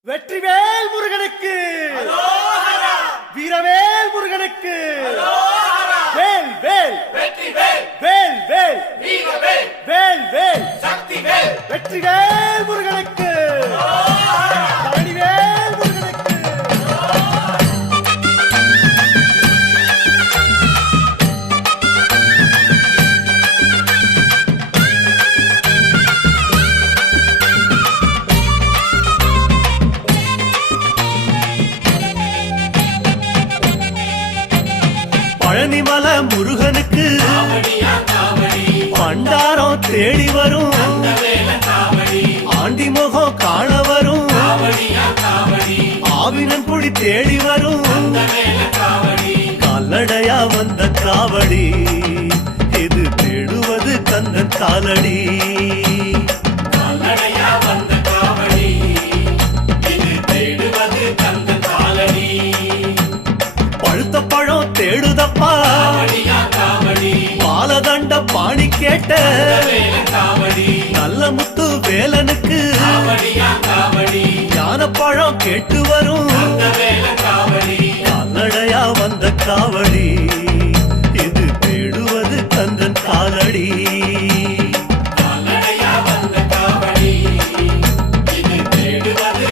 வெற்றிவேல் முருகனுக்கு வீரவேல் முருகனுக்கு வேல் வேல் வெற்றிவேல் வேல் வேல் வீரவேல் வேல் வேல் சக்திவேல் வெற்றிவேல் முருகனுக்கு பழனிவேல் முருகனுக்கு பழனிமல முருகனுக்கு காவடியா காவடி பண்டாரம் தேடி வரும் வேல காவடி ஆண்டி முகம் காண வரும் காவடியா காவடி ஆவினன் குடி தேடி வரும் வேல காவடி கால்நடையா வந்த காவடி இது தேடுவது கந்தன் காலடி கால்நடையா வந்த காவடி இது தேடுவது கந்த காலடி பழுத்த பழம் தேடுதப்பா காவடியா காவடி பாலதண்ட பாணி கேட்ட வேல காவடி நல்ல முத்து வேலனுக்கு காவடியா காவடி ஞானப்பழம் கேட்டு வரும் வேல காவடி கால்நடையா வந்த காவடி